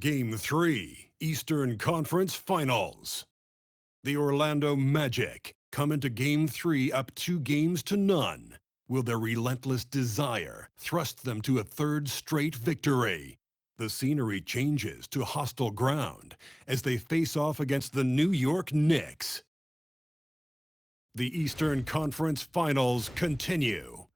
Game 3, Eastern Conference Finals. The Orlando Magic come into Game 3 up 2-0. Will their relentless desire thrust them to a third straight victory? The scenery changes to hostile ground as they face off against the New York Knicks. The Eastern Conference Finals continue.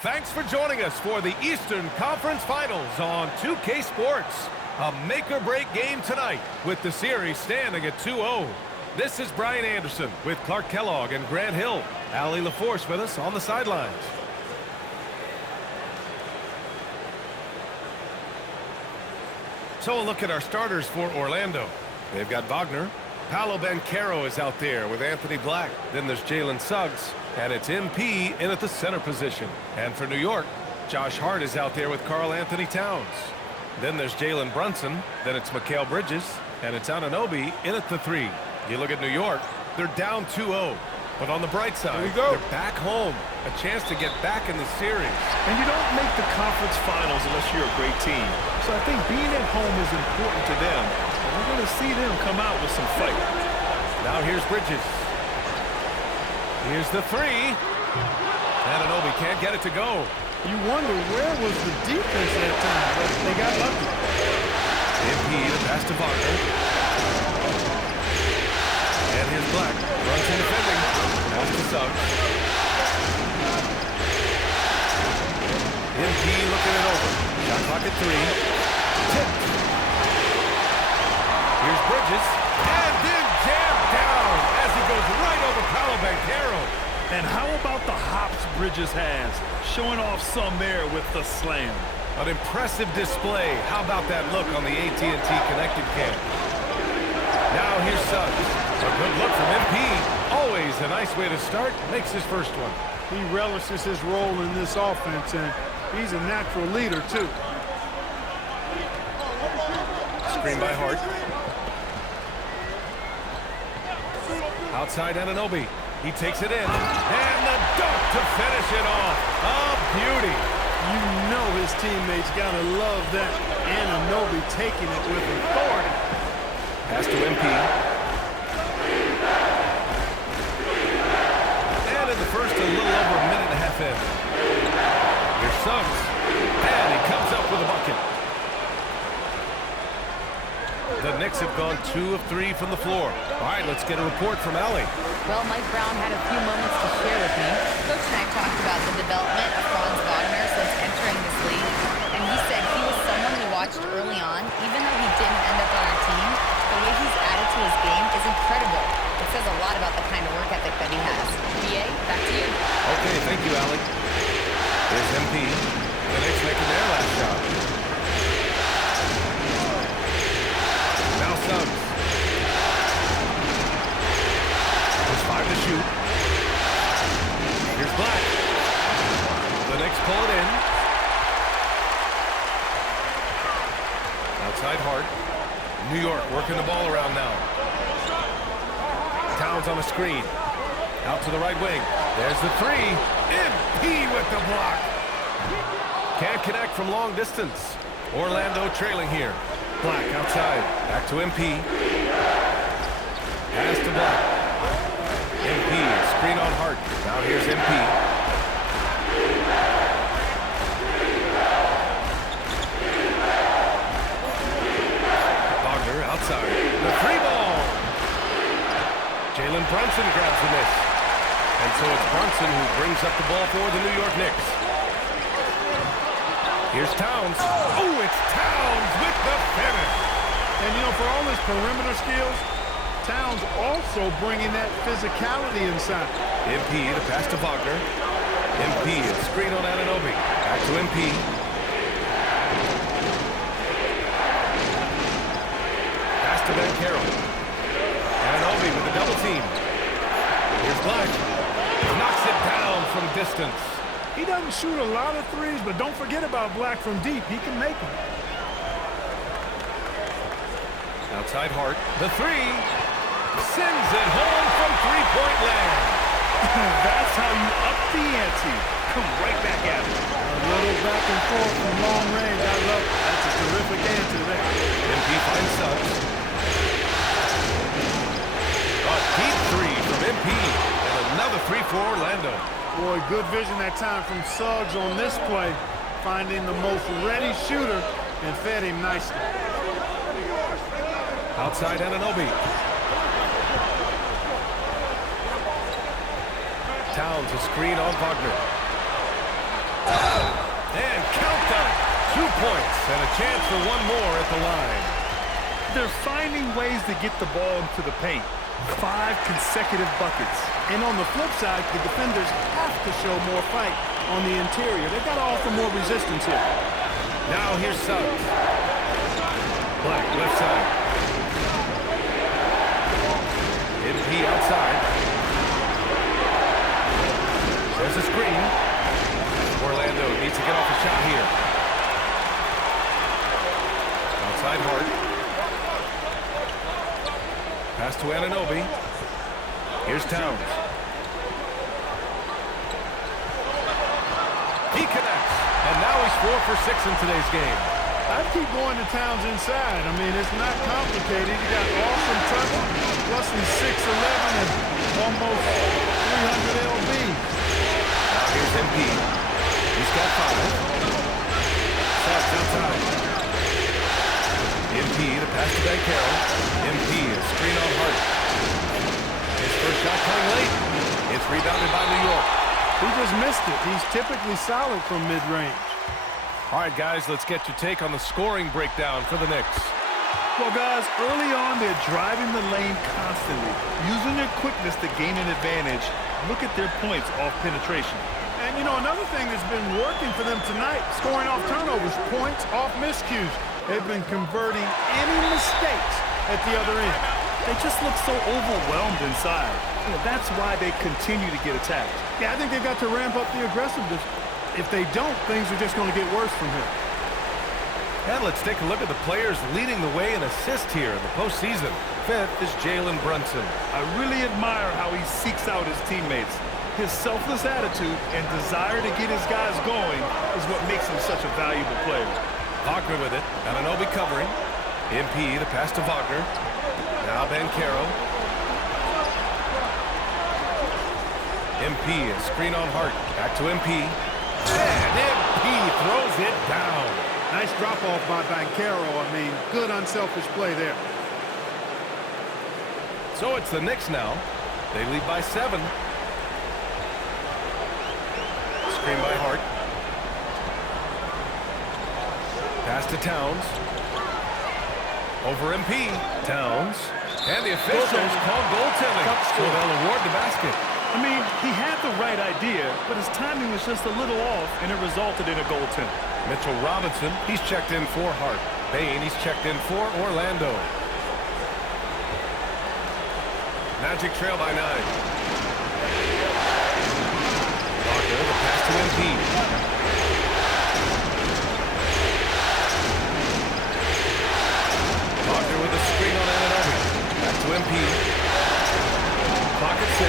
Thanks for joining us for the Eastern Conference Finals on 2K Sports. A make-or-break game tonight with the series standing at 2-0. This is Brian Anderson with Clark Kellogg and Grant Hill. Allie LaForce with us on the sidelines. So a look at our starters for Orlando. They've got Wagner. Paolo Banchero is out there with Anthony Black. Then there's Jalen Suggs, and it's MP in at the center position. And for New York, Josh Hart is out there with Karl Anthony Towns. Then there's Jalen Brunson. Then it's Mikal Bridges, and it's Anunoby in at the 3. You look at New York, they're down 2-0. But on the bright side, they're back home. A chance to get back in the series. And you don't make the conference finals unless you're a great team. So I think being at home is important to them. And we're going to see them come out with some fight. Now here's Bridges. Here's the 3. Anunoby can't get it to go. You wonder where was the defense that time, but they got lucky. MP the pass to Wagner. And here's Black. Brunson defending. Pass to Suggs. MP looking it over. Shot clock at 3. Tipped. Here's Bridges. And then jammed down as he goes right over Paolo Banchero. And how about the hops Bridges has? Showing off some there with the slam. An impressive display. How about that look on the AT&T Connected Cam? Now here's Suggs. A good look from MP. Always a nice way to start. Makes his first one. He relishes his role in this offense, and he's a natural leader, too. Screen by Hart. Outside Anunoby. He takes it in. And the dunk to finish it off. A beauty. You know his teammates got to love that. Anunoby taking it with authority. Pass to MP. And in the first, a little over a minute and a half in. Here's Suggs. And he comes up with a bucket. The Knicks have gone 2 of 3 from the floor. All right, let's get a report from Allie. Well, Mike Brown had a few moments to share with me. Coach and I talked about the development of Franz Wagner since entering this league. And he said he was someone we watched early on. Even though he didn't end up on our team, the way he's added to his game is incredible. It says a lot about the kind of work ethic that he has. BA, back to you. Okay, thank you, Allie. Here's MP. The Knicks making their last shot. Now Suggs. There's 5 to shoot. Here's Black. The Knicks pull it in. Outside Hart. New York working the ball around now. Towns on a screen. Out to the right wing. There's the 3. MP with the block. Can't connect from long distance. Orlando trailing here. Black outside. Back to MP. Pass to Black. MP. Screen on Hart. Now here's MP. Wagner outside. The 3-ball. Jalen Brunson grabs the miss. And so it's Brunson who brings up the ball for the New York Knicks. Here's Towns. Oh, it's Towns with the finish. And, you know, for all his perimeter skills, Towns also bringing that physicality inside. MP to pass to Wagner. MP, a screen on Anunoby. Back to MP. Pass to Banchero. Anunoby with the double team. Here's Black. Knocks it down from distance. He doesn't shoot a lot of threes, but don't forget about Black from deep. He can make them. Outside Hart. The 3. Sends it home from three-point land. That's how you up the ante. Come right back at it. little back and forth from long range. I love it. That's a terrific answer there. MP finds Suggs. A deep three from MP. And another three for Orlando. Boy, good vision that time from Suggs on this play. Finding the most ready shooter and fed him nicely. Outside Anunoby. Towns a screen on Wagner. And count them. 2 points and a chance for one more at the line. They're finding ways to get the ball into the paint. 5 consecutive buckets. And on the flip side, the defenders have to show more fight on the interior. They've got to offer more resistance here. Now here's Suggs. Black left side. MP outside. There's a screen. Orlando needs to get off a shot here. Outside Hart. Pass to Anunoby. Here's Towns. He connects. And now he's 4 for 6 in today's game. I'd keep going to Towns inside. I mean, it's not complicated. You got awesome touch, plus he's 6'11" and almost 300 lb. Now here's MP. He's got 5. Suggs outside. MP to pass to Bankero. MP a screen on Hart. His first shot coming late. It's rebounded by New York. He just missed it. He's typically solid from mid-range. All right, guys, let's get your take on the scoring breakdown for the Knicks. Well, guys, early on, they're driving the lane constantly, using their quickness to gain an advantage. Look at their points off penetration. And, you know, another thing that's been working for them tonight, scoring off turnovers, points off miscues. They've been converting any mistakes at the other end. They just look so overwhelmed inside. You know, that's why they continue to get attacked. Yeah, I think they've got to ramp up the aggressiveness. If they don't, things are just going to get worse from here. And let's take a look at the players leading the way in assists here in the postseason. 5th is Jalen Brunson. I really admire how he seeks out his teammates. His selfless attitude and desire to get his guys going is what makes him such a valuable player. Wagner with it. Anunoby covering. MP, the pass to Wagner. Now Bankero. MP, a screen on Hart. Back to MP. And MP throws it down. Nice drop-off by Bankero. I mean, good unselfish play there. So it's the Knicks now. They lead by 7. Screen by Hart. Pass to Towns. Over MP. Towns. And the officials call goaltending. So they'll award the basket. I mean, he had the right idea, but his timing was just a little off, and it resulted in a goaltender. Mitchell Robinson, he's checked in for Hart. Bain, he's checked in for Orlando. Magic trail by 9. Wagner, the pass to MP. Wagner with a screen on Anunoby. Back to MP. Clock at 6.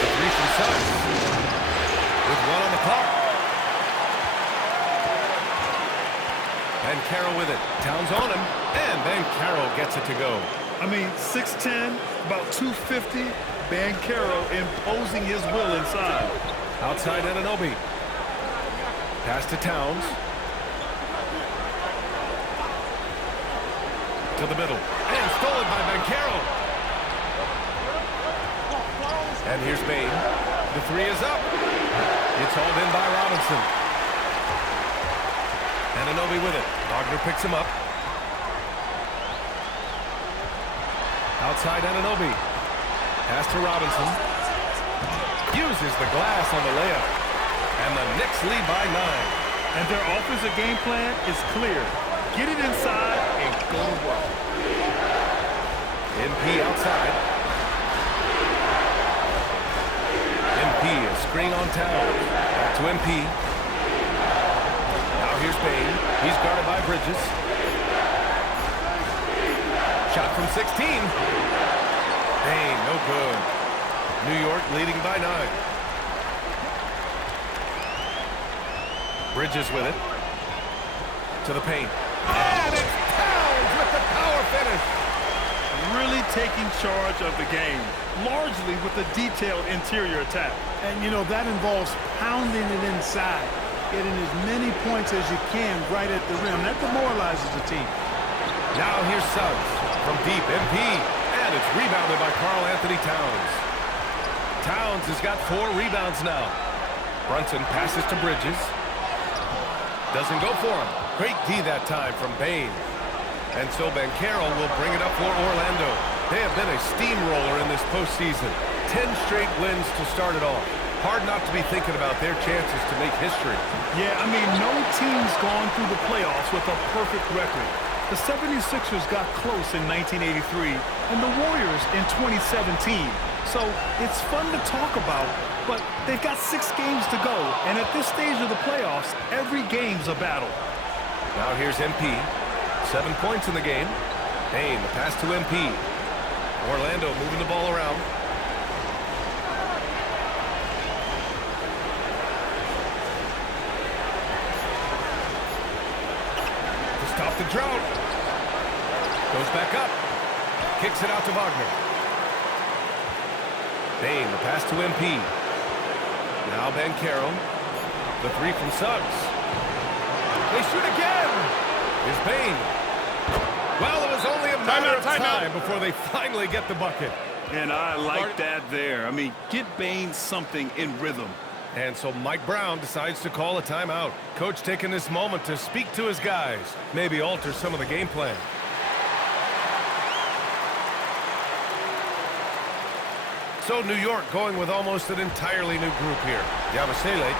The 3 from Suggs. With 1 on the clock. Bankero with it. Towns on him. And Bankero gets it to go. I mean, 6'10", about 250. Bankero imposing his will inside. Outside Anunoby. Pass to Towns. To the middle. And stolen by Bankero. And here's Bain. The 3 is up. It's hauled in by Robinson. Anunoby with it. Wagner picks him up. Outside Anunoby. Pass to Robinson. Uses the glass on the layup. And the Knicks lead by 9. And their offensive game plan is clear. Get it inside and go to work. MP outside. MP, a screen on Towns. Back to MP. Now here's Bain. He's guarded by Bridges. Shot from 16. Bain, no good. New York leading by 9. Bridges with it. To the paint. And it's Towns with the power finish. Really taking charge of the game, largely with a detailed interior attack. And, you know, that involves pounding it inside, getting as many points as you can right at the rim. That demoralizes the team. Now here's Suggs from deep, MP. And it's rebounded by Karl-Anthony Towns. Towns has got 4 rebounds now. Brunson passes to Bridges. Doesn't go for him. Great D that time from Bain. And so Banchero will bring it up for Orlando. They have been a steamroller in this postseason. 10 straight wins to start it off. Hard not to be thinking about their chances to make history. Yeah, I mean, no team's gone through the playoffs with a perfect record. The 76ers got close in 1983, and the Warriors in 2017. So it's fun to talk about, but they've got 6 games to go. And at this stage of the playoffs, every game's a battle. Now here's MP. 7 points in the game. Bain, the pass to MP. Orlando moving the ball around. To stop the drought. Goes back up. Kicks it out to Wagner. Bain, the pass to MP. Now Banchero. The 3 from Suggs. They shoot again. Here's Bain. Well, it was only a matter of time before they finally get the bucket. And I like that there. I mean, get Bain something in rhythm. And so Mike Brown decides to call a timeout. Coach taking this moment to speak to his guys, maybe alter some of the game plan. So New York going with almost an entirely new group here. Yabusele.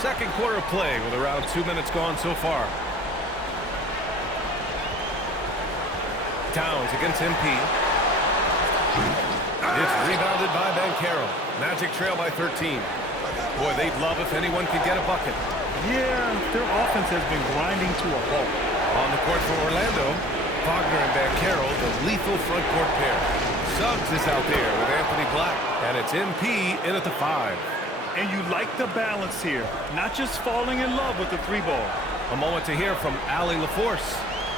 Second quarter play with around 2 minutes gone so far. Towns against MP. It's rebounded by Banchero. Magic trail by 13. Boy, they'd love if anyone could get a bucket. Yeah, their offense has been grinding to a halt. On the court for Orlando, Wagner and Banchero, the lethal front court pair. Suggs is out there with Anthony Black, and it's MP in at the 5. And you like the balance here, not just falling in love with the 3 ball. A moment to hear from Ali LaForce.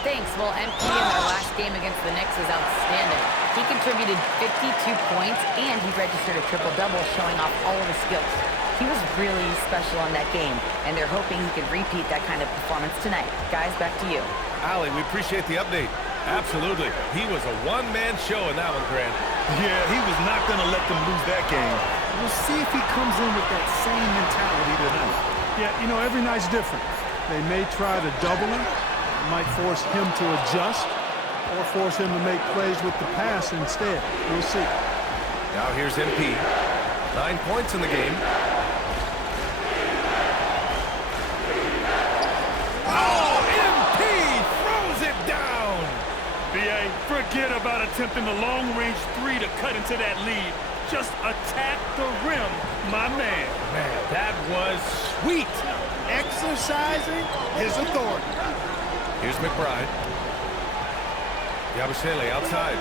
Thanks. Well, MP in their last game against the Knicks was outstanding. He contributed 52 points, and he registered a triple-double, showing off all of his skills. He was really special in that game, and they're hoping he can repeat that kind of performance tonight. Guys, back to you. Ali, we appreciate the update. Absolutely. He was a one-man show in that one, Grant. Yeah, he was not going to let them lose that game. We'll see if he comes in with that same mentality tonight. Yeah, you know, every night's different. They may try to double him. It might force him to adjust or force him to make plays with the pass instead. We'll see. Now here's MP. 9 points in the game. Oh, MP throws it down. B.A., forget about attempting the long-range 3 to cut into that lead. Just attack the rim, my man. Man, that was sweet. Exercising his authority. Here's McBride. Yabusele outside.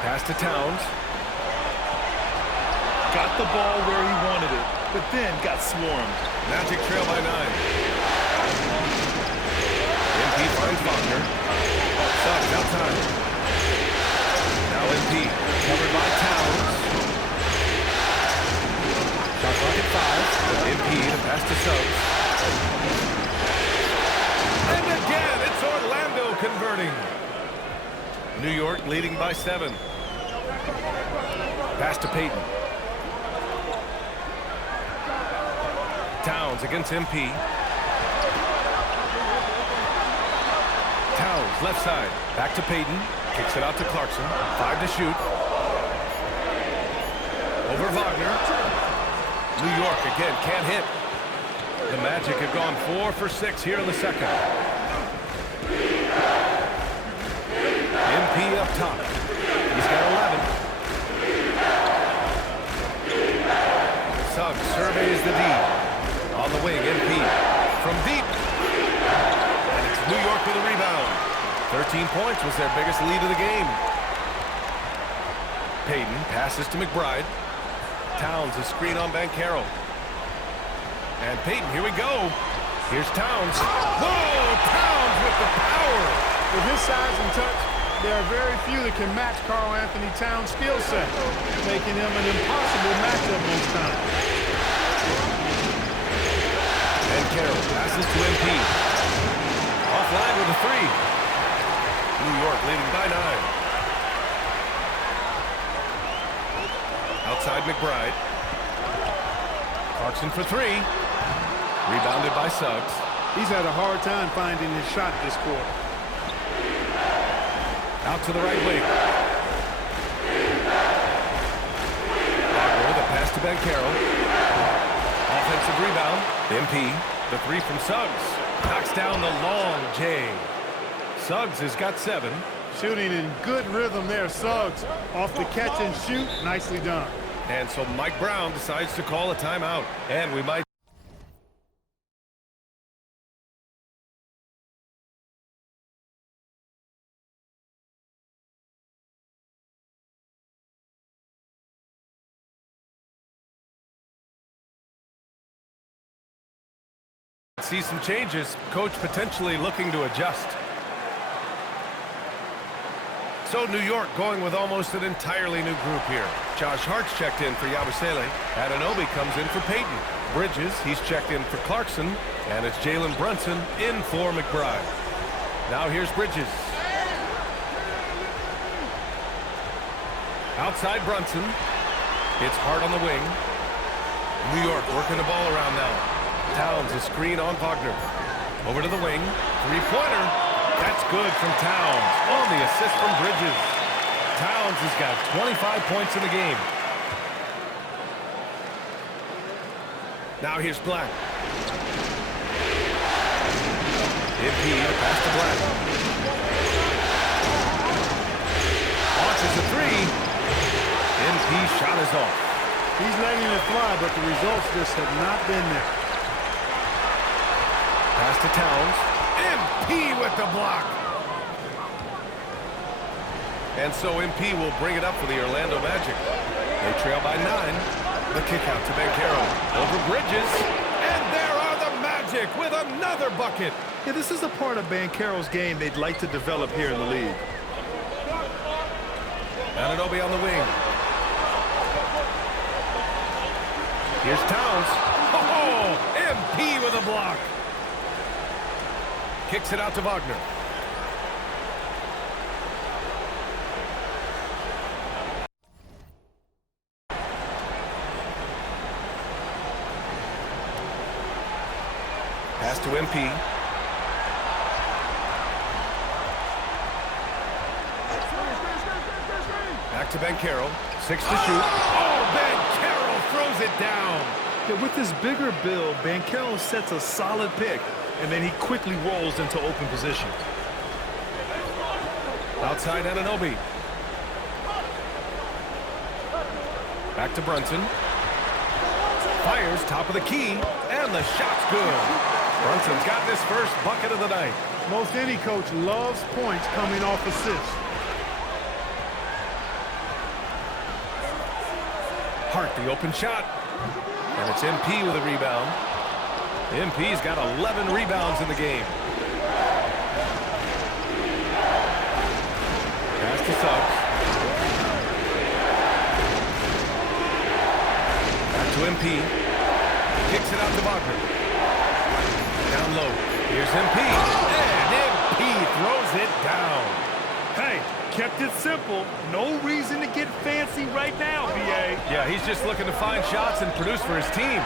Pass to Towns. Got the ball where he wanted it, but then got swarmed. Magic trail by 9. MP finds Wagner. Suggs outside. Now MP, covered by Towns. Shot clock at 5. MP, the pass to Suggs. And again, it's Orlando converting. New York leading by 7. Pass to Payton. Towns against MP. Towns, left side. Back to Payton. Kicks it out to Clarkson. 5 to shoot. Over Wagner. New York again, can't hit. The Magic have gone 4 for 6 here in the second. MP up top. He's got 11. Suggs surveys the D. On the wing, MP. From deep. And it's New York with a rebound. 13 points was their biggest lead of the game. Payton passes to McBride. Towns is screen on Banchero. And Payton, here we go. Here's Towns. Whoa! Towns with the power. With his size and touch, there are very few that can match Karl-Anthony Towns' skill set, making him an impossible matchup most times. Banchero passes to MP. Offline with a three. New York leading by 9. Outside McBride. Clarkson for three. Rebounded by Suggs. He's had a hard time finding his shot this quarter. Out to the right wing. Wagner, the pass to Banchero. Offensive rebound. MP, the three from Suggs. Knocks down the long J. Suggs has got 7. Shooting in good rhythm there, Suggs. Off the catch and shoot, nicely done. And so Mike Brown decides to call a timeout. And we might see some changes. Coach potentially looking to adjust. So New York going with almost an entirely new group here. Josh Hart's checked in for Yabusele. Anunoby comes in for Payton. Bridges, he's checked in for Clarkson. And it's Jalen Brunson in for McBride. Now here's Bridges. Outside Brunson. It's Hart on the wing. New York working the ball around now. Towns a screen on Wagner. Over to the wing. Three-pointer. That's good from Towns. On the assist from Bridges. Towns has got 25 points in the game. Now here's Black. MP, the pass to Black. Launches a three. MP shot is off. He's letting it fly, but the results just have not been there. Pass to Towns. MP with the block. And so MP will bring it up for the Orlando Magic. They trail by 9. The kick out to Banchero. Over Bridges. And there are the Magic with another bucket. Yeah, this is a part of Banchero's game they'd like to develop here in the league. Anunoby on the wing. Here's Towns. Oh, MP with a block. Kicks it out to Wagner. Pass to MP. Back to Banchero. 6 to shoot. Oh, Banchero throws it down. Yeah, with his bigger build, Banchero sets a solid pick, and then he quickly rolls into open position. Outside Anunoby. Back to Brunson. Fires top of the key, and the shot's good. Brunson's got this first bucket of the night. Most any coach loves points coming off assists. Hart, the open shot. And it's MP with a rebound. MP's got 11 rebounds in the game. Pass to Suggs. Back to MP. Kicks it out to Wagner. Down low. Here's MP. And MP throws it down. Hey, kept it simple. No reason to get fancy right now, BA. Yeah, he's just looking to find shots and produce for his team.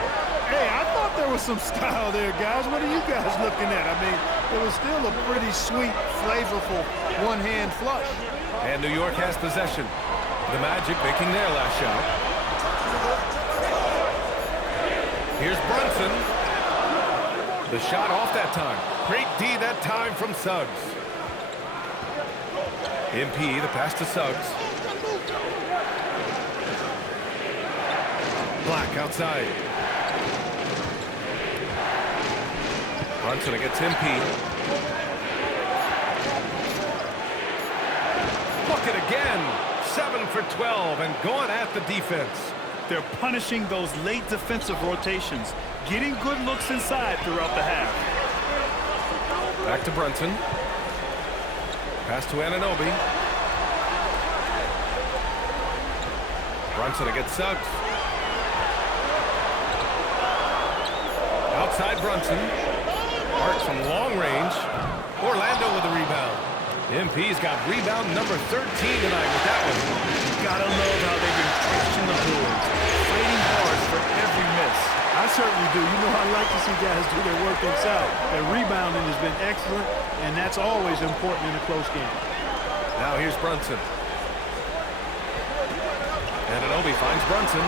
Hey, I thought there was some style there, guys. What are you guys looking at? I mean, it was still a pretty sweet, flavorful one-hand flush. And New York has possession. The Magic making their last shot. Here's Brunson. The shot off that time. Great D that time from Suggs. MP, the pass to Suggs. Black outside. Brunson against MP. Look it again. 7 for 12 and going at the defense. They're punishing those late defensive rotations, getting good looks inside throughout the half. Back to Brunson. Pass to Anunoby. Brunson against Suggs. Outside Brunson. Hart from long range. Orlando with a rebound. MP's got rebound number 13 tonight with that one. You gotta love how they've been crushing the boards, fighting hard for every miss. I certainly do. You know, I like to see guys do their work inside. Their rebounding has been excellent, and that's always important in a close game. Now here's Brunson. Anunoby finds Brunson.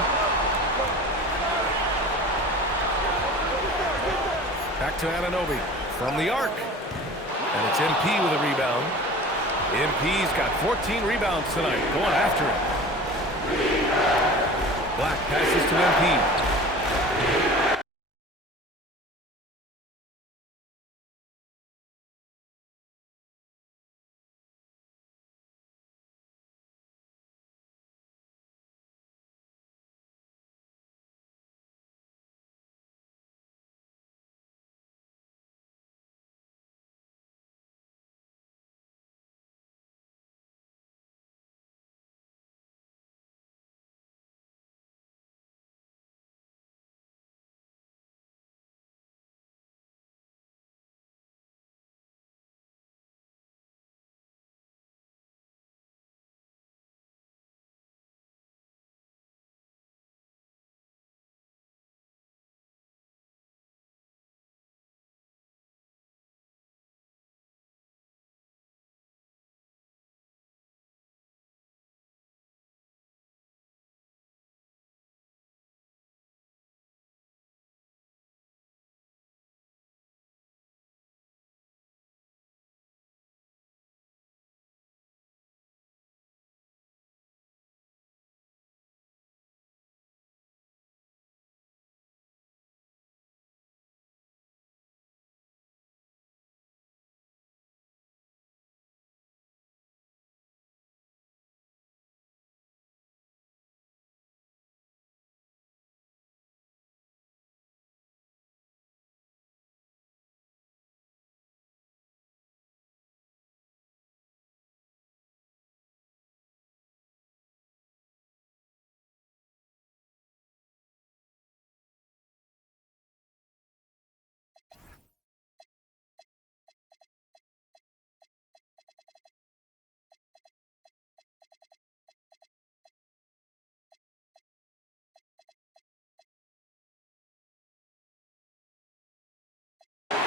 Back to Anunoby from the arc. And it's MP with a rebound. MP's got 14 rebounds tonight, going after it. Black passes to MP.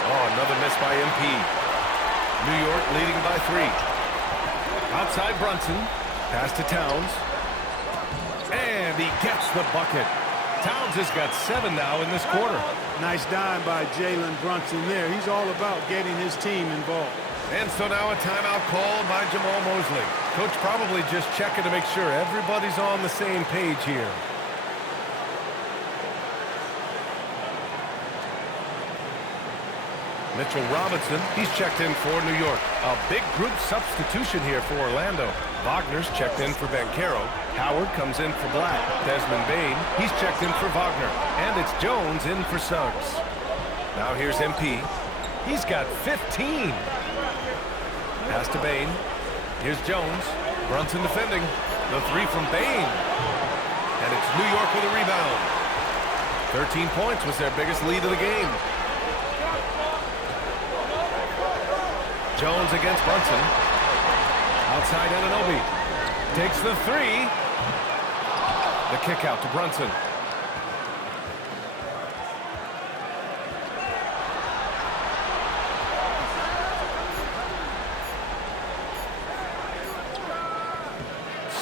Oh, another miss by MP. New York leading by 3. Outside Brunson. Pass to Towns. And he gets the bucket. Towns has got 7 now in this quarter. Nice dime by Jalen Brunson there. He's all about getting his team involved. And so now a timeout called by Jamal Mosley. Coach probably just checking to make sure everybody's on the same page here. Mitchell Robinson, he's checked in for New York. A big group substitution here for Orlando. Wagner's checked in for Banchero. Howard comes in for Black. Desmond Bane, he's checked in for Wagner. And it's Jones in for Suggs. Now here's MP. He's got 15. Pass to Bane. Here's Jones. Brunson defending. The 3 from Bane. And it's New York with a rebound. 13 points was their biggest lead of the game. Jones against Brunson. Outside Anunoby. Takes the 3. The kick out to Brunson.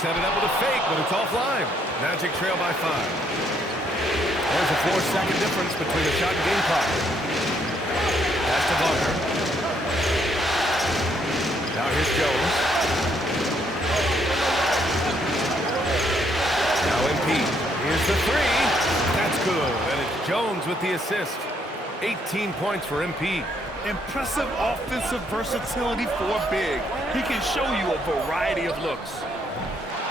Set it up with a fake, but it's offline. Magic trail by 5. There's a 4-second difference between the shot and game clock. Pass to Wagner. Now here's Jones. Now MP. Here's the 3. good, and it's Jones with the assist. 18 points for MP. Impressive offensive versatility for big. He can show you a variety of looks.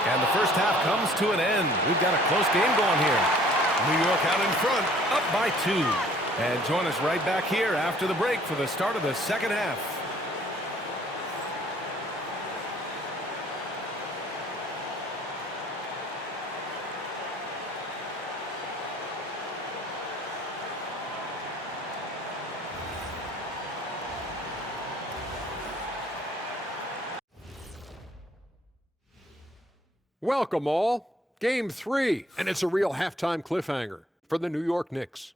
And the first half comes to an end. We've got a close game going here. New York out in front, up by 2. And join us right back here after the break for the start of the second half. Welcome all. Game 3, and it's a real halftime cliffhanger for the New York Knicks.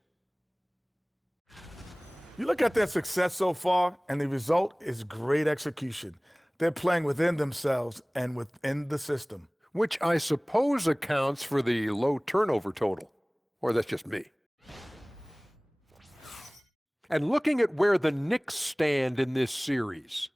You look at their success so far, and the result is great execution. They're playing within themselves and within the system. Which I suppose accounts for the low turnover total. Or that's just me. And looking at where the Knicks stand in this series,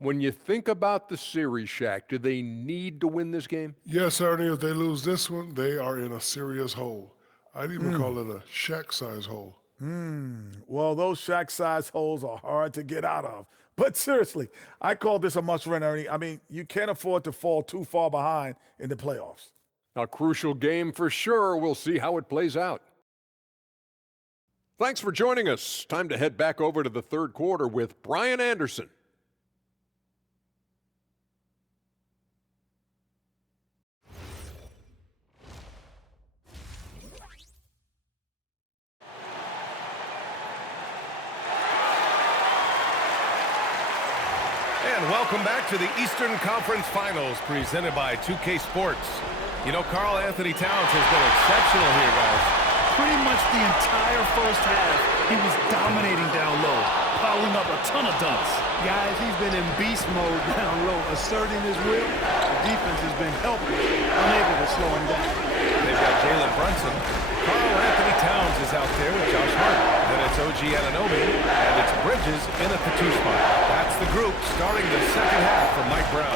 when you think about the series, Shaq, do they need to win this game? Yes, Ernie, if they lose this one, they are in a serious hole. I'd even call it a Shaq-size hole. Well, those Shaq-size holes are hard to get out of. But seriously, I call this a must-win, Ernie. I mean, you can't afford to fall too far behind in the playoffs. A crucial game for sure. We'll see how it plays out. Thanks for joining us. Time to head back over to the third quarter with Brian Anderson. And welcome back to the Eastern Conference Finals presented by 2K Sports. You know, Karl Anthony Towns has been exceptional here, guys. Pretty much the entire first half, he was dominating down low, piling up a ton of dunks. Guys, he's been in beast mode down low, asserting his will. The defense has been helpless, unable to slow him down. They've got Jalen Brunson. Karl Anthony Towns is out there with Josh Hart. Then it's OG Anunoby, and it's Bridges in at the 2 spot. That's the group starting the second half for Mike Brown.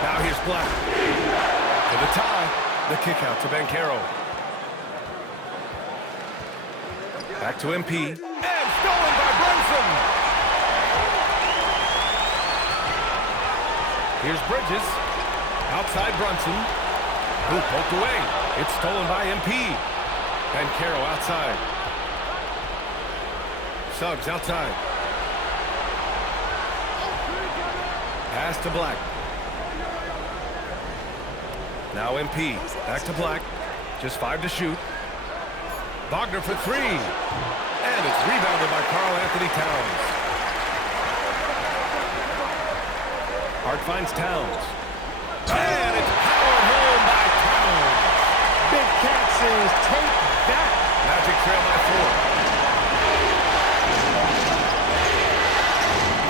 Now here's Black. For the tie, the kick out to Banchero. Back to MP. And stolen by Brunson. Here's Bridges. Outside Brunson. Who poked away. It's stolen by MP. Banchero outside. Suggs outside. Pass to Black. Now MP. Back to Black. Just 5 to shoot. Wagner for 3. And it's rebounded by Karl Anthony Towns. Hart finds Towns. And it's powered home by Towns. Big Cat says, take that. Magic trail by 4.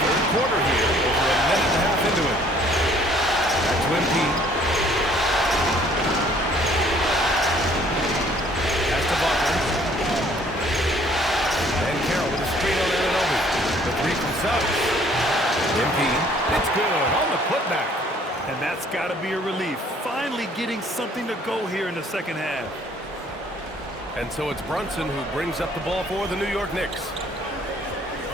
Third quarter here, over a minute and a half into it. Back to MP. Pass to Wagner. And Carroll with a screen on Anunoby. The 3 from Suggs. MP. It's good on the putback. And that's got to be a relief. Finally getting something to go here in the second half. And so it's Brunson who brings up the ball for the New York Knicks.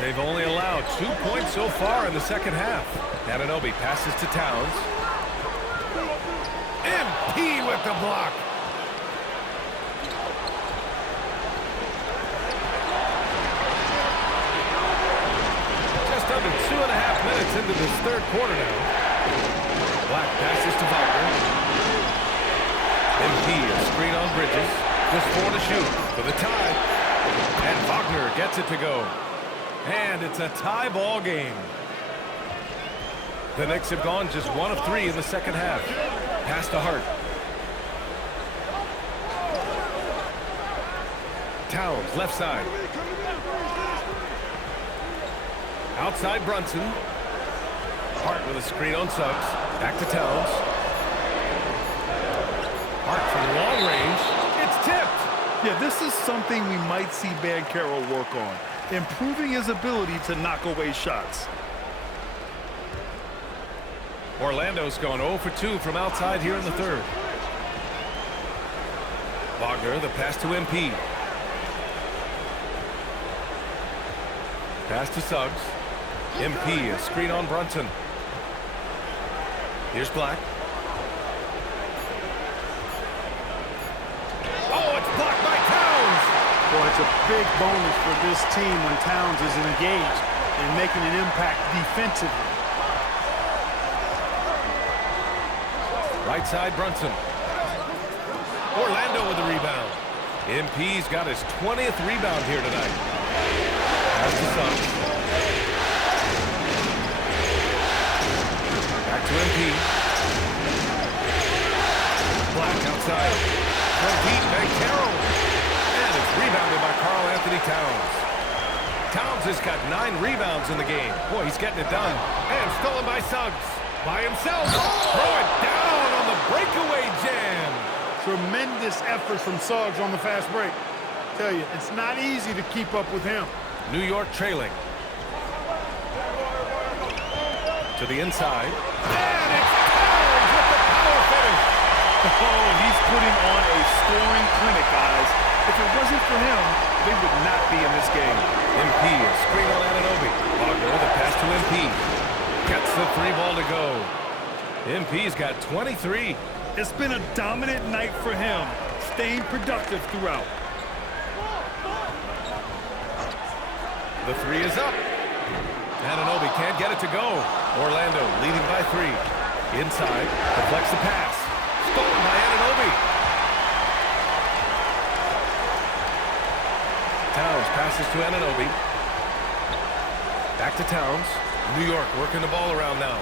They've only allowed 2 points so far in the second half. Anunoby passes to Towns. MP with the block. Just under 2.5 minutes into this third quarter now. Black passes to Wagner. MP a screen on Bridges. Just 4 to shoot for the tie. And Wagner gets it to go. And it's a tie ball game. The Knicks have gone just 1 of 3 in the second half. Pass to Hart. Towns, left side. Outside Brunson. Hart with a screen on Suggs. Back to Towns. Hart from long range. It's tipped. Yeah, this is something we might see Banchero work on, improving his ability to knock away shots. Orlando's gone 0 for 2 from outside here in the third. Wagner, the pass to MP. Pass to Suggs. MP, a screen on Brunson. Here's Black. Oh, it's blocked by Towns! Boy, it's a big bonus for this team when Towns is engaged and making an impact defensively. Right side, Brunson. Orlando with the rebound. MP's got his 20th rebound here tonight. Pass to Suggs. Back to MP. Black outside. From deep, McCarroll. And it's rebounded by Karl-Anthony Towns. Towns has got 9 rebounds in the game. Boy, he's getting it done. And stolen by Suggs. By himself. Throw it down on the breakaway jam. Tremendous effort from Suggs on the fast break. Tell you, it's not easy to keep up with him. New York trailing. To the inside. And it's Towns with the power finish. Oh, he's putting on a scoring clinic, guys. If it wasn't for him, they would not be in this game. MP, a screen on Anunoby. Wagner, the pass to MP. Gets the 3-ball to go. MP's got 23. It's been a dominant night for him, staying productive throughout. The 3 is up. Anunoby can't get it to go. Orlando leading by 3. Inside, deflects the pass. Stolen by Anunoby. Towns passes to Anunoby. Back to Towns. New York working the ball around now.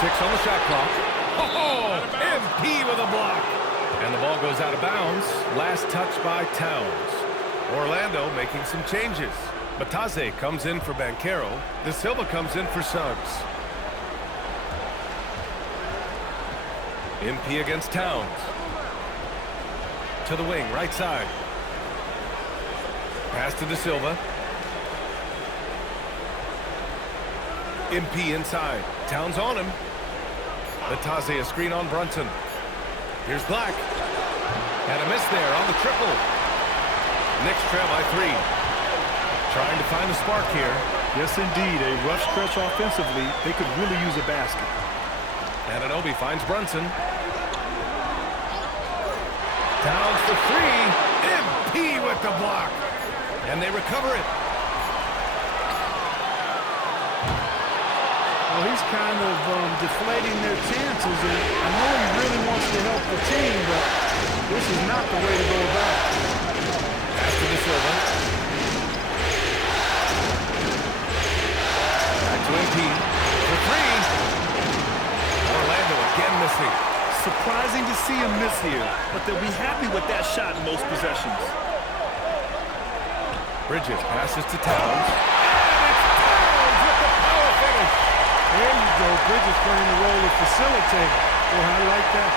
6 on the shot clock. Oh, MP with a block. And the ball goes out of bounds. Last touch by Towns. Orlando making some changes. Bataze comes in for Banchero. De Silva comes in for Suggs. MP against Towns. To the wing, right side. Pass to De Silva. MP inside. Towns on him. Bataze a screen on Brunson. Here's Black. And a miss there on the triple. Knicks trail by 3. Trying to find a spark here. Yes, indeed. A rough stretch offensively. They could really use a basket. Anunoby finds Brunson. Towns for 3. MP with the block. And they recover it. Well, he's kind of deflating their chances. And I know he really wants to help the team, but this is not the way to go about it. Pass to De Silva. Back to MP. For 3. Orlando again missing. Surprising to see him miss here, but they'll be happy with that shot in most possessions. Bridges passes to Towns. And it's Towns with the power finish. There you go. Bridges playing the role of facilitator. Well, I like that.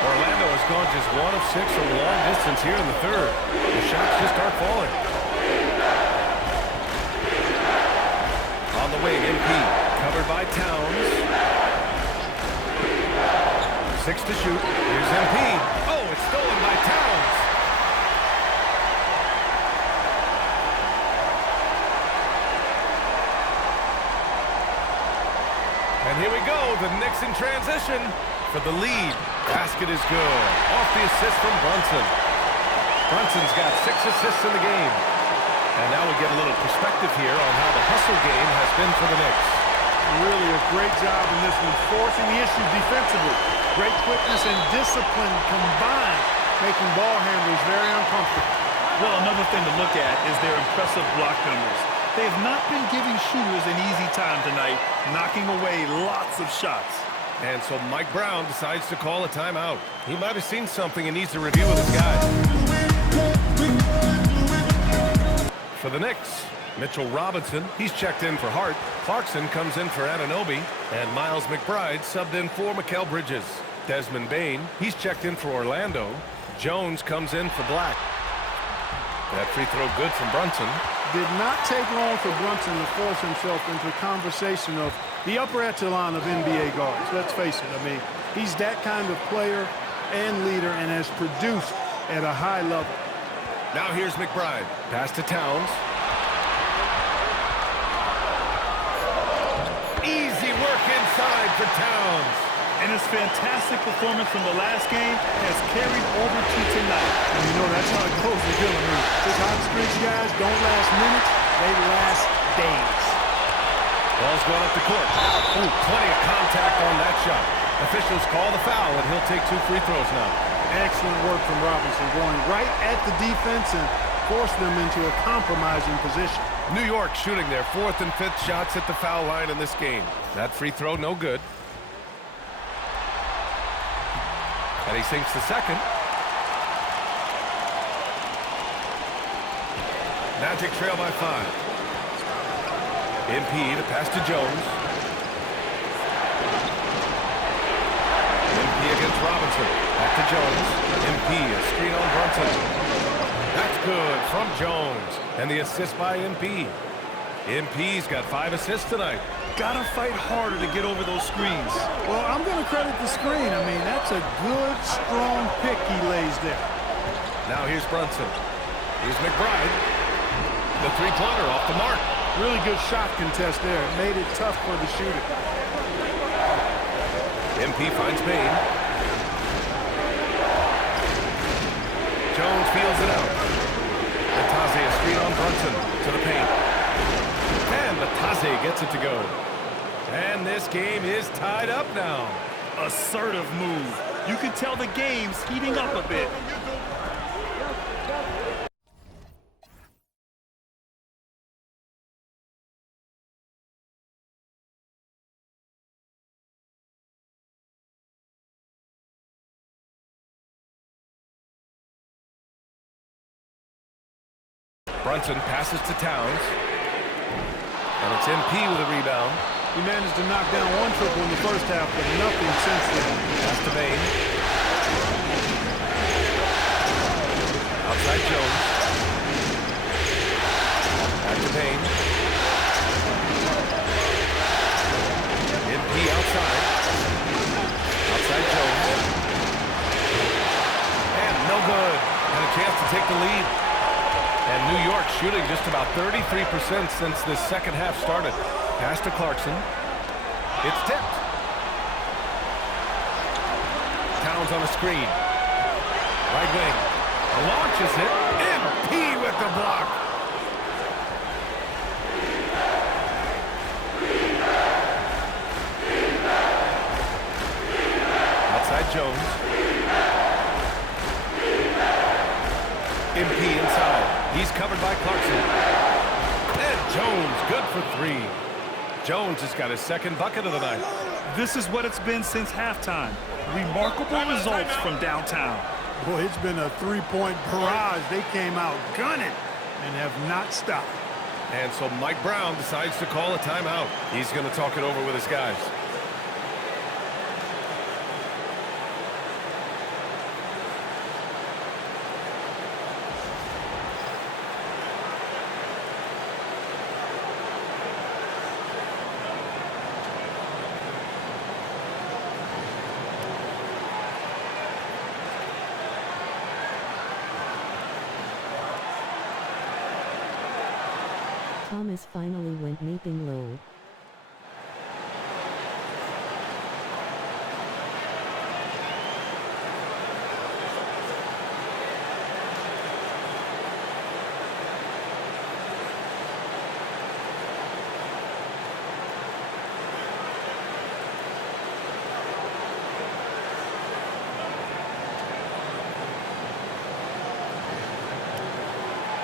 Orlando has gone just 1 of 6 from long distance here in the 3rd. The shots just aren't falling. On the wing, MP. Covered by Towns. 6 to shoot. Here's MP. Oh, it's stolen by Towns. And here we go, the Knicks in transition for the lead. Basket is good. Off the assist from Brunson. Brunson's got 6 assists in the game. And now we get a little perspective here on how the hustle game has been for the Knicks. Really a great job in this one, forcing the issue defensively. Great quickness and discipline combined, making ball handlers very uncomfortable. Well, another thing to look at is their impressive block numbers. They have not been giving shooters an easy time tonight, knocking away lots of shots. And so Mike Brown decides to call a timeout. He might have seen something and needs to review with his guys. For the Knicks, Mitchell Robinson, he's checked in for Hart. Clarkson comes in for Anunoby. And Miles McBride subbed in for Mikal Bridges. Desmond Bane, he's checked in for Orlando. Jones comes in for Black. That free throw good from Brunson. Did not take long for Brunson to force himself into a conversation of the upper echelon of NBA guards. Let's face it, I mean, he's that kind of player and leader and has produced at a high level. Now here's McBride. Pass to Towns. Easy work inside for Towns. And his fantastic performance from the last game has carried over to tonight. And you know, that's how it goes with him. I mean, his hot streaks, guys, don't last minutes, they last days. Ball's going up the court. Ooh, plenty of contact on that shot. Officials call the foul, and he'll take 2 free throws now. Excellent work from Robinson, going right at the defense and forcing them into a compromising position. New York shooting their 4th and 5th shots at the foul line in this game. That free throw, no good. And he sinks the second. Magic trail by 5. MP to pass to Jones. MP against Robinson. Back to Jones. MP, a screen on Brunson. That's good from Jones. And the assist by MP. MP's got 5 assists tonight. Gotta fight harder to get over those screens. Well, I'm going to credit the screen. I mean, that's a good, strong pick he lays there. Now here's Brunson. Here's McBride. The three-pointer off the mark. Really good shot contest there. It made it tough for the shooter. MP finds Payne. Jones feels it out. Natase, a screen on Brunson to the paint. And Natase gets it to go. And this game is tied up now. Assertive move. You can tell the game's heating up a bit. Brunson passes to Towns. And it's MP with a rebound. He managed to knock down 1 triple in the first half, but nothing since then. Pass to Payne. Outside Jones. Back to Payne. MP outside. Outside Jones. And no good. And a chance to take the lead. And New York shooting just about 33% since the second half started. Pass to Clarkson. It's tipped. Towns on a screen. Right wing. Launches it. MP with the block. Outside Jones. MP inside. He's covered by Clarkson. And Jones, good for 3. Jones has got his second bucket of the night. This is what it's been since halftime. Remarkable results from downtown. Boy, it's been a three-point barrage. They came out gunning and have not stopped. And so Mike Brown decides to call a timeout. He's going to talk it over with his guys. Thomas finally went meeping low.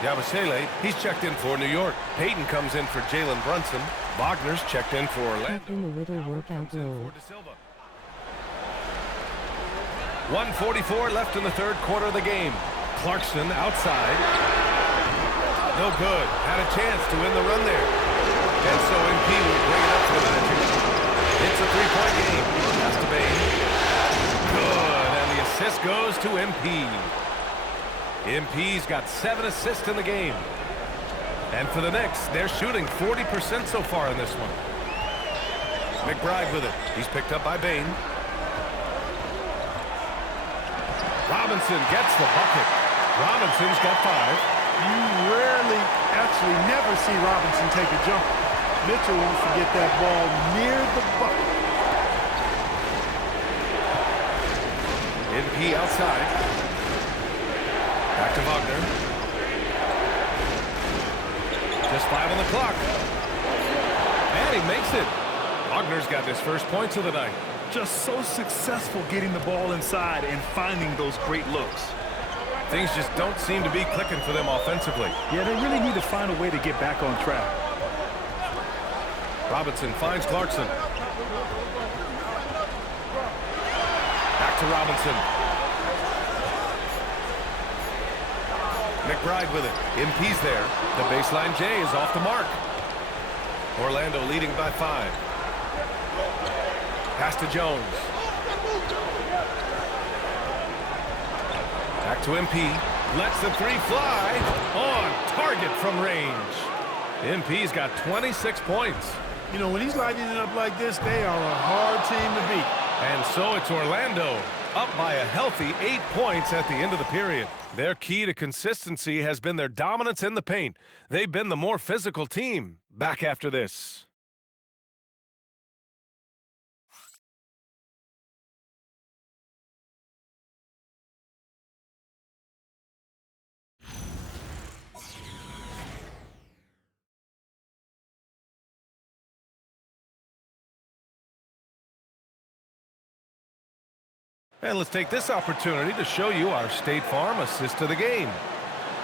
Yabusele, he's checked in for New York. Payton comes in for Jalen Brunson. Wagner's checked in for Orlando. In a little workout role. 1:44 left in the third quarter of the game. Clarkson outside. No good. Had a chance to win the run there. And so MP will bring it up to the Magic. It's a three-point game. Pass to Payne. Good. And the assist goes to MP. MP's got 7 assists in the game. And for the Knicks, they're shooting 40% so far in this one. McBride with it. He's picked up by Bain. Robinson gets the bucket. Robinson's got 5. You rarely, actually never see Robinson take a jumper. Mitchell wants to get that ball near the bucket. MP outside. Back to Wagner. Just 5 on the clock. And he makes it. Wagner's got his first points of the night. Just so successful getting the ball inside and finding those great looks. Things just don't seem to be clicking for them offensively. Yeah, they really need to find a way to get back on track. Robinson finds Clarkson. Back to Robinson. McBride with it. MP's there. The baseline J is off the mark. Orlando leading by 5. Pass to Jones. Back to MP. Lets the 3 fly. On target from range. MP's got 26 points. You know, when he's lighting it up like this, they are a hard team to beat. And so it's Orlando, up by a healthy 8 points at the end of the period. Their key to consistency has been their dominance in the paint. They've been the more physical team. Back after this. And let's take this opportunity to show you our State Farm assist to the game.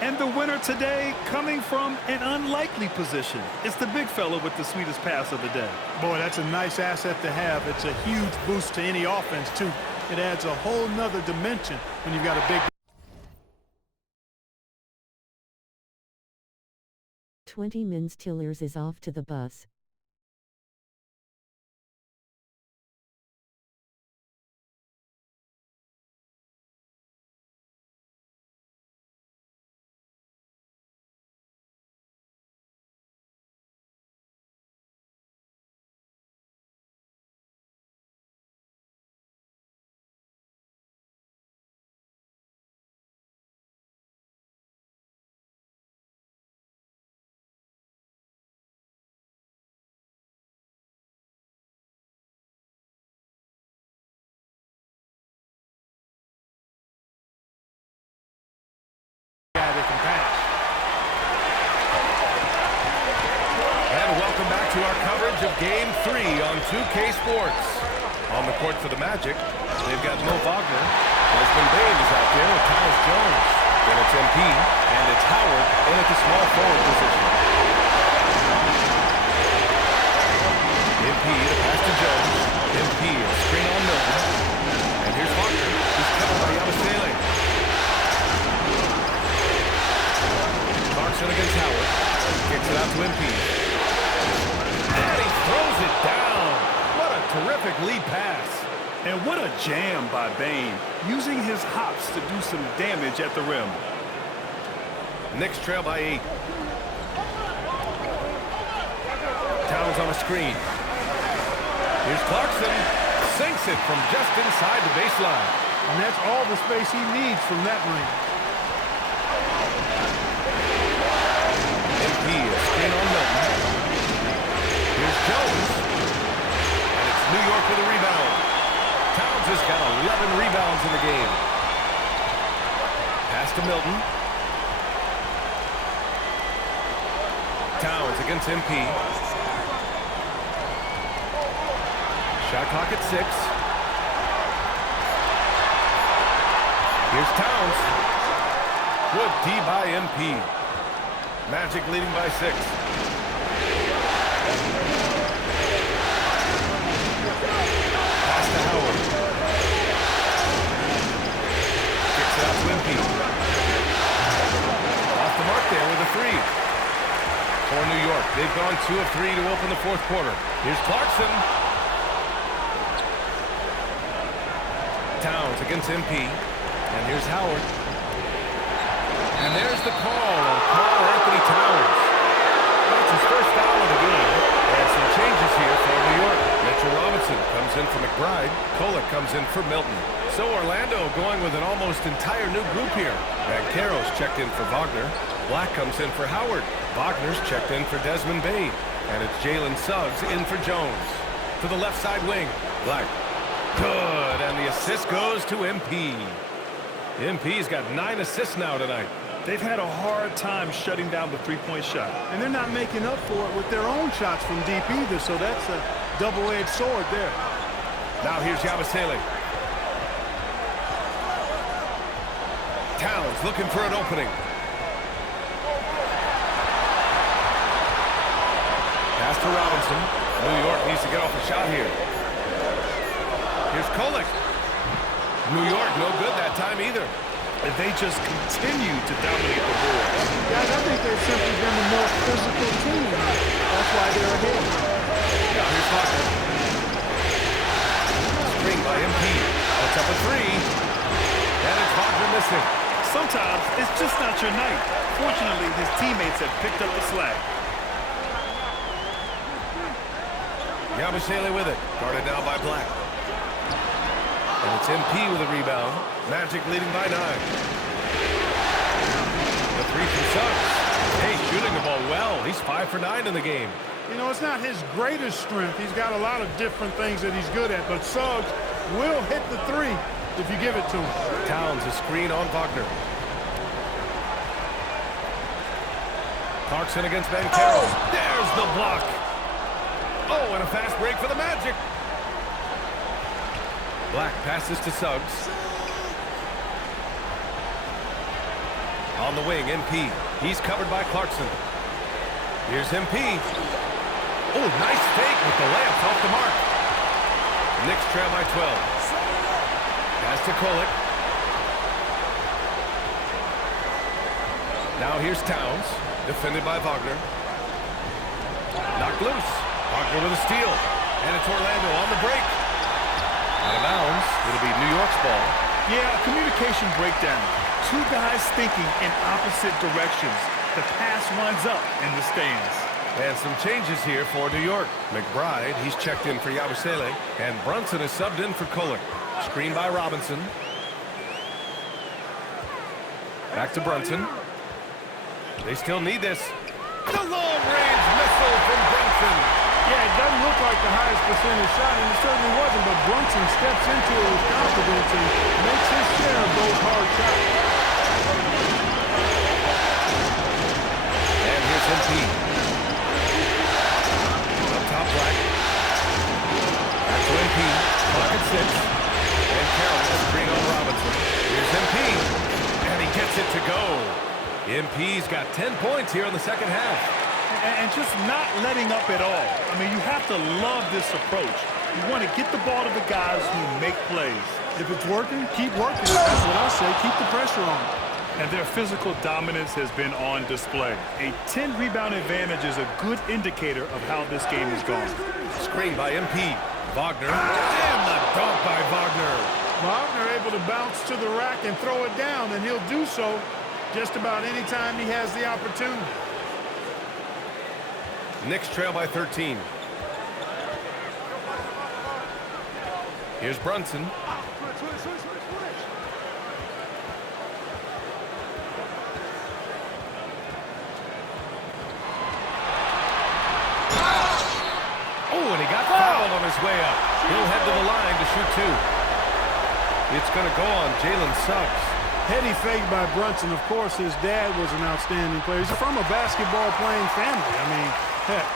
And the winner today coming from an unlikely position. It's the big fella with the sweetest pass of the day. Boy, that's a nice asset to have. It's a huge boost to any offense, too. It adds a whole nother dimension when you've got a big... 20 Mins Tillers is off to the bus. To our coverage of Game 3 on 2K Sports. On the court for the Magic, they've got Mo Wagner. Desmond Bain is out there with Tyus Jones. Then it's MP, and it's Howard in at the small forward position. MP to pass to Jones. MP a screen on Milton. And here's Wagner. He's covered by Yabusele. Clarkson against Howard. Kicks it out to MP. And he throws it down. What a terrific lead pass. And what a jam by Bain, using his hops to do some damage at the rim. Knicks trail by 8. Towns on a screen. Here's Clarkson. Sinks it from just inside the baseline. And that's all the space he needs from that range. MP a screen on Milton. Here's Jones. And it's New York with a rebound. Towns has got 11 rebounds in the game. Pass to Milton. Towns against MP. Shot clock at 6. Here's Towns. Good D by MP. Magic leading by 6. Pass to Howard. Kicks it out to MP. Off the mark there with a 3. For New York, they've gone 2 of 3 to open the fourth quarter. Here's Clarkson. Towns against MP. And here's Howard. And there's the call on Carl Anthony Towns. That's his first foul of the game. And some changes here for New York. Mitchell Robinson comes in for McBride. Kolek comes in for Milton. So Orlando going with an almost entire new group here. Banchero's checked in for Wagner. Black comes in for Howard. Wagner's checked in for Desmond Bain. And it's Jalen Suggs in for Jones. To the left side wing, Black. Good, and the assist goes to MP. MP's got 9 assists now tonight. They've had a hard time shutting down the three-point shot. And they're not making up for it with their own shots from deep either, so that's a double-edged sword there. Now here's Yabusele. Towns looking for an opening. Pass to Robinson. New York needs to get off a shot here. Here's Kolek. New York no good that time either. And they just continue to dominate the board. Guys, I think they've simply been the more physical team. That's why they're ahead. Now here's Wagner. Screen by MP. Puts up a 3. And it's Wagner missing. Sometimes it's just not your night. Fortunately, his teammates have picked up the slack. Yabusele with it. Guarded now by Black. And it's MP with a rebound. Magic leading by 9. The 3 from Suggs. Hey, shooting the ball well. He's 5 for 9 in the game. You know, it's not his greatest strength. He's got a lot of different things that he's good at, but Suggs will hit the 3 if you give it to him. Towns a screen on Wagner. Clarkson against Banchero. There's the block. Oh, and a fast break for the Magic. Black passes to Suggs. On the wing, MP. He's covered by Clarkson. Here's MP. Oh, nice fake with the layup off the mark. Knicks trail by 12. Pass to Kolek. Now here's Towns. Defended by Wagner. Knocked loose. Wagner with a steal. And it's Orlando on the break. Out of bounds. It'll be New York's ball. Yeah, communication breakdown. 2 guys thinking in opposite directions. The pass winds up in the stands. And some changes here for New York. McBride, he's checked in for Yabusele. And Brunson is subbed in for Kolek. Screen by Robinson. Back to Brunson. They still need this. The long-range missile from Brunson. Yeah, it doesn't look like the highest percentage shot, and it certainly wasn't, but Brunson steps into it with confidence and makes his share of those hard shots. And here's MP. Up top, Black. Back to MP. Pocket 6. And Carroll a screen on Robinson. Here's MP. And he gets it to go. MP's got 10 points here in the second half. And just not letting up at all. I mean, you have to love this approach. You want to get the ball to the guys who make plays. If it's working, keep working. That's what I say. Keep the pressure on. And their physical dominance has been on display. A 10-rebound advantage is a good indicator of how this game is going. Screen by MP. Wagner. And the dunk by Wagner. Wagner able to bounce to the rack and throw it down, and he'll do so just about any time he has the opportunity. Knicks trail by 13. Here's Brunson. Oh, and he got fouled on his way up. He'll head to the line to shoot 2. It's going to go on Jalen Suggs. Heady fake by Brunson. Of course, his dad was an outstanding player. He's from a basketball-playing family. I mean, heck,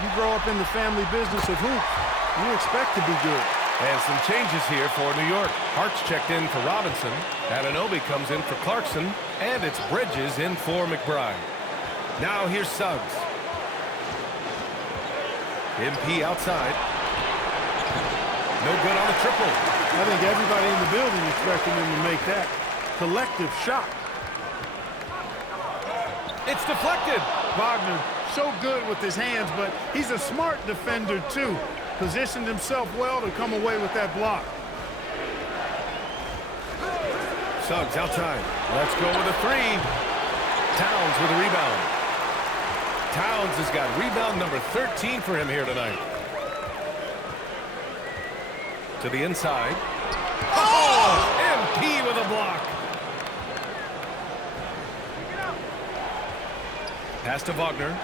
you grow up in the family business of hoops, you expect to be good. And some changes here for New York. Hart's checked in for Robinson. Anunoby comes in for Clarkson. And it's Bridges in for McBride. Now here's Suggs. MP outside. No good on the triple. I think everybody in the building expected him to make that collective shot. It's deflected. Wagner, so good with his hands, but he's a smart defender too. Positioned himself well to come away with that block. Suggs outside. Let's go with a 3. Towns with a rebound. Towns has got rebound number 13 for him here tonight. To the inside. Oh! MP with a block. Pass to Wagner.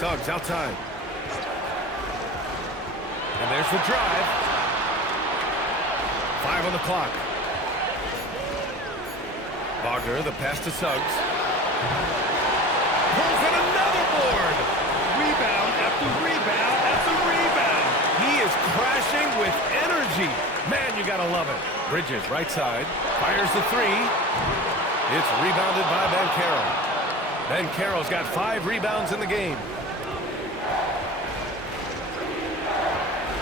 Suggs outside. And there's the drive. 5 on the clock. Wagner, the pass to Suggs. Pulls in another board. Rebound after rebound after rebound. He is crashing with energy. Man, you gotta love it. Bridges, right side. Fires the three. It's rebounded by Banchero. Banchero's got 5 rebounds in the game.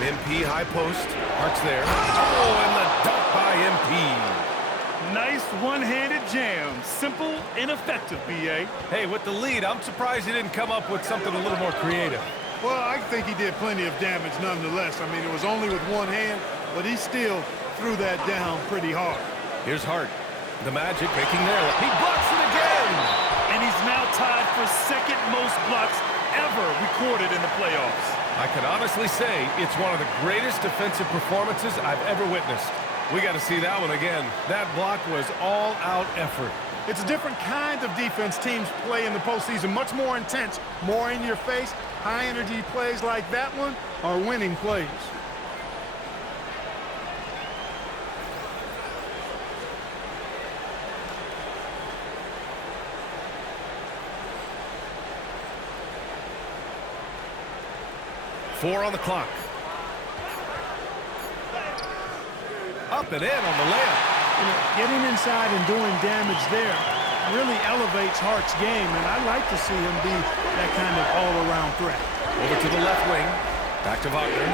MP high post. Hart's there. Oh, and the dunk by MP. Nice one-handed jam. Simple and effective, B.A. Hey, with the lead, I'm surprised he didn't come up with something a little more creative. Well, I think he did plenty of damage nonetheless. I mean, it was only with one hand, but he still threw that down pretty hard. Here's Hart. The Magic making their... He blocks it again! And he's now tied for second most blocks ever recorded in the playoffs. I can honestly say it's one of the greatest defensive performances I've ever witnessed. We got to see that one again. That block was all-out effort. It's a different kind of defense teams play in the postseason, much more intense, more in your face. High-energy plays like that one are winning plays. Four on the clock. Up and in on the layup. You know, getting inside and doing damage there really elevates Hart's game, and I like to see him be that kind of all-around threat. Over to the left wing. Back to Wagner.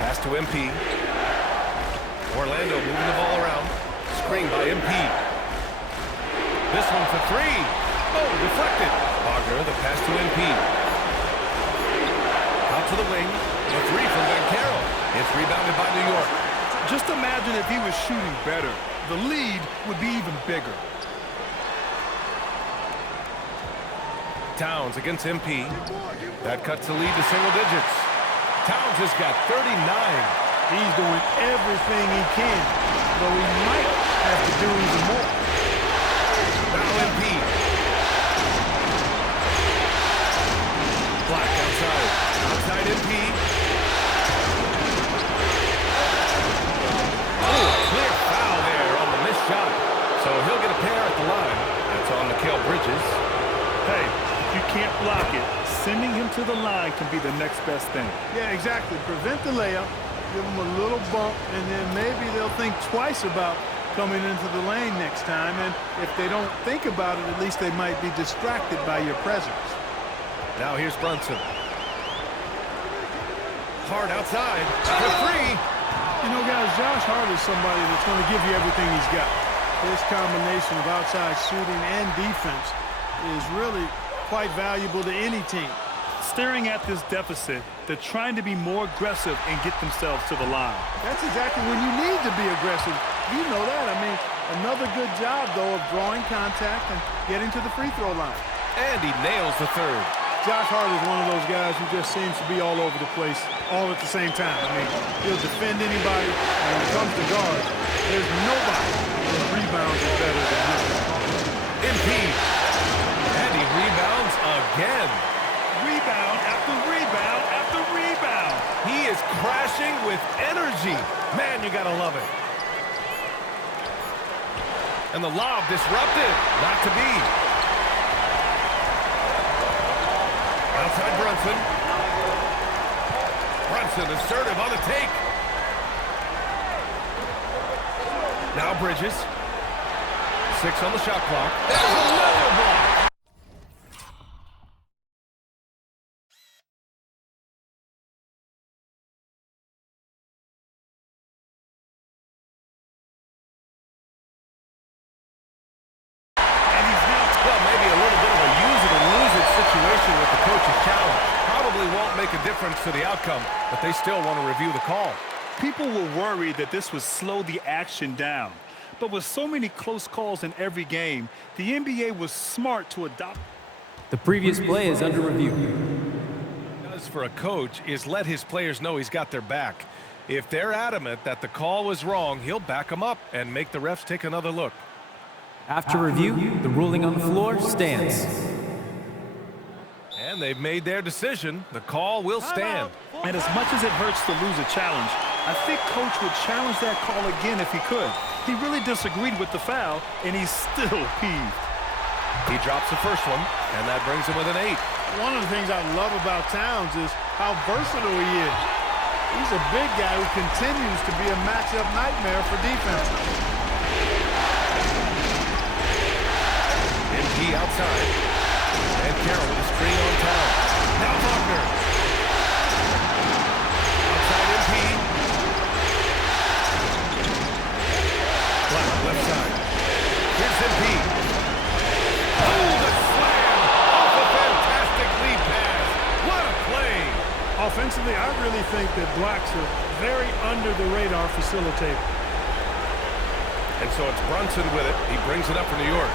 Pass to MP. Orlando moving the ball around. Screen by MP. This one for three. Oh, deflected. Wagner, the pass to MP. Out to the wing. The three from Banchero. It's rebounded by New York. Just imagine if he was shooting better. The lead would be even bigger. Towns against MP. That cuts the lead to single digits. Towns has got 39. He's doing everything he can, though he might have to do even more. Now MP. Black outside. Outside MP. Oh, clear foul there on the missed shot. So he'll get a pair at the line. That's on Mikal Bridges. Hey, if you can't block it, sending him to the line can be the next best thing. Yeah, exactly. Prevent the layup, give them a little bump, and then maybe they'll think twice about coming into the lane next time. And if they don't think about it, at least they might be distracted by your presence. Now here's Brunson. Hart outside for three. You know, guys, Josh Hart is somebody that's going to give you everything he's got. This combination of outside shooting and defense is really quite valuable to any team. Staring at this deficit, they're trying to be more aggressive and get themselves to the line. That's exactly when you need to be aggressive. You know that. I mean, another good job, though, of drawing contact and getting to the free throw line. And he nails the third. Josh Hart is one of those guys who just seems to be all over the place all at the same time. I mean, he'll defend anybody, and when it comes to guards, there's nobody that rebounds is better than him. MP. And he rebounds again. Rebound after rebound after rebound. He is crashing with energy. Man, you gotta love it. And the lob disrupted. Not to be. Outside Brunson. Brunson assertive on the take. Now Bridges. 6 on the shot clock. There's another block. A difference to the outcome, but they still want to review the call. People were worried that this would slow the action down, But with so many close calls in every game, the NBA was smart to adopt. The previous play is under review. Does for a coach is let his players know he's got their back. If they're adamant that the call was wrong, he'll back them up and make the refs take another look. After review, the ruling on the floor stands. And they've made their decision. The call will stand. And as much as it hurts to lose a challenge, I think Coach would challenge that call again if he could. He really disagreed with the foul, and he's still peeved. He drops the first one, and that brings him with an 8. One of the things I love about Towns is how versatile he is. He's a big guy who continues to be a matchup nightmare for defense. MP outside. And Carroll with a screen on Towns. Now Wagner. Outside MP. Black left side. Here's MP. Oh, the slam! Off a fantastic lead pass. What a play! Offensively, I really think that Black's a very under-the-radar facilitator. And so it's Brunson with it. He brings it up for New York.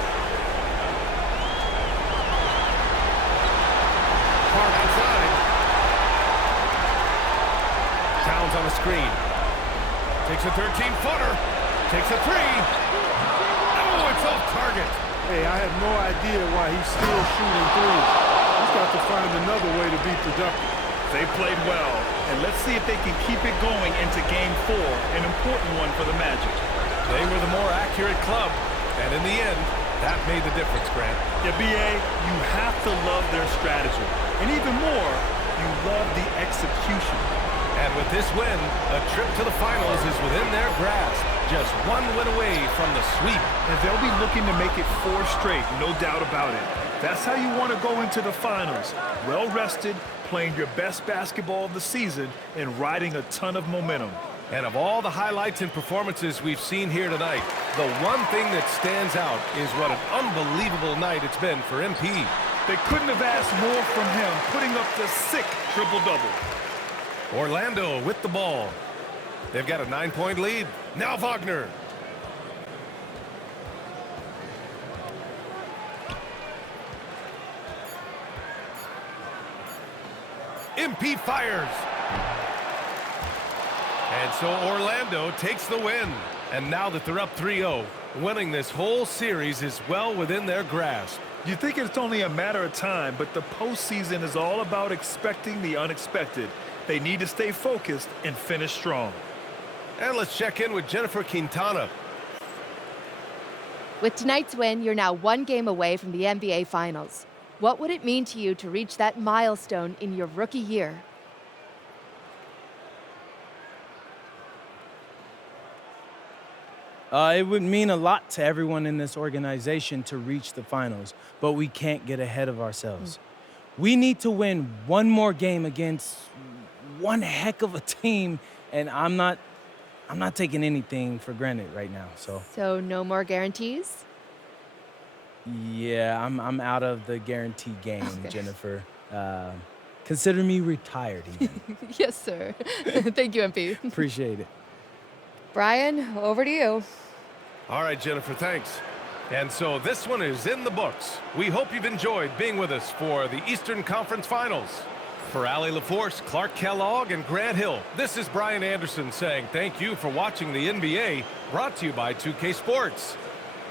Hard outside. Towns on the screen. Takes a 13-footer. Takes a 3. Oh, it's off target. Hey, I have no idea why he's still shooting threes. He's got to find another way to be productive. They played well, and let's see if they can keep it going into Game 4, an important one for the Magic. They were the more accurate club, and in the end, that made the difference, Grant. Yeah, B.A., you have to love their strategy. And even more, you love the execution. And with this win, a trip to the finals is within their grasp. Just one win away from the sweep. And they'll be looking to make it 4 straight, no doubt about it. That's how you want to go into the finals. Well-rested, playing your best basketball of the season, and riding a ton of momentum. And of all the highlights and performances we've seen here tonight, the one thing that stands out is what an unbelievable night it's been for MP. They couldn't have asked more from him, putting up the sick triple-double. Orlando with the ball. They've got a 9-point lead. Now Wagner. MP fires. And so Orlando takes the win. And now that they're up 3-0, winning this whole series is well within their grasp. You think it's only a matter of time, but the postseason is all about expecting the unexpected. They need to stay focused and finish strong. And let's check in with Jennifer Quintana. With tonight's win, you're now 1 game away from the NBA Finals. What would it mean to you to reach that milestone in your rookie year? It would mean a lot to everyone in this organization to reach the finals, but we can't get ahead of ourselves. We need to win one more game against one heck of a team, and I'm not taking anything for granted right now. So no more guarantees? Yeah, I'm out of the guarantee game, okay. Jennifer. Consider me retired even. Yes, sir. Thank you, MP. Appreciate it. Brian, over to you. All right, Jennifer, thanks. And so this one is in the books. We hope you've enjoyed being with us for the Eastern Conference Finals. For Allie LaForce, Clark Kellogg, and Grant Hill, this is Brian Anderson saying thank you for watching the NBA, brought to you by 2K Sports.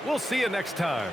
We'll see you next time.